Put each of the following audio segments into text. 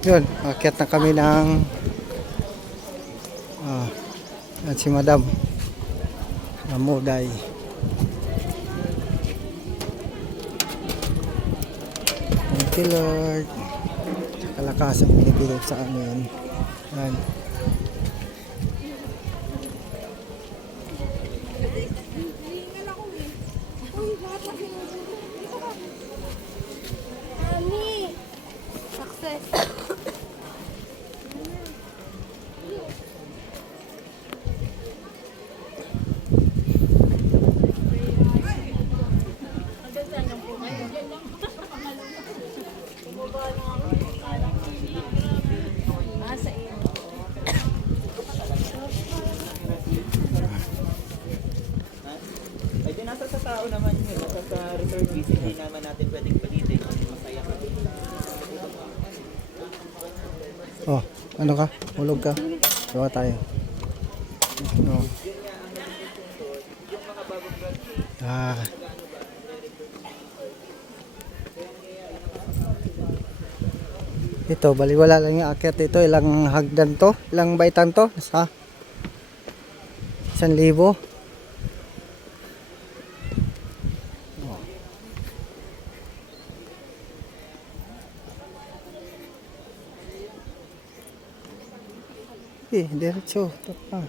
Yun, akyat na kami ng at si Madam Namuday. Thank you Lord sa kalakasan binibigay sa amin. Yan. Success. Ay, di nasa sa tao naman yun. Nasa sa reservist, hindi naman natin pwedeng palitin kung masaya ka. Oh, ano ka? Hulog ka? Gawa tayo. Oh. Ito, baliwala lang yung akyat ito. Ilang hagdan to? Ilang baitan to? Sa 1,000. Diretso. Ito pa.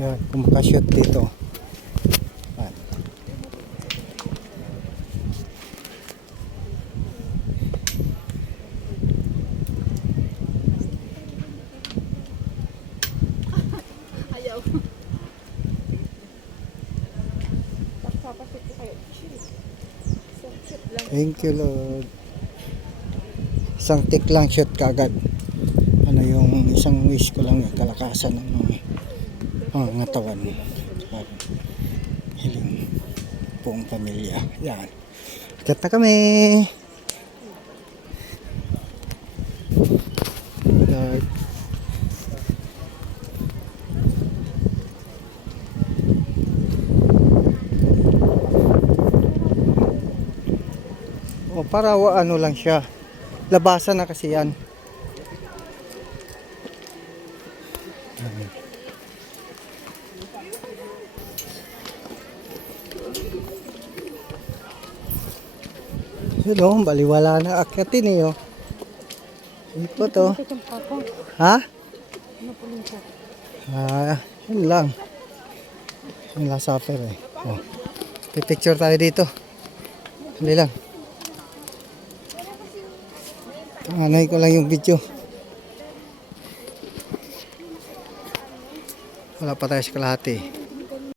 Yan, kung makashoot dito. Yan. Ayaw. Thank you Lord. Isang tik lang shoot kagad. Ano yung isang wish ko lang kalakasan ng ngatawan. Hiling buong pamilya. Yan. Akyat na kami. Lord. O para ano lang siya. Labasan na kasi yan. Yun o, baliwala na akyatin eh o. Ikot o. Ha? Yun lang. Yung last supper eh. O. Pipicture tayo dito. Hindi lang. Anay ko lang yung video. Wala pa tayo sa kalahati.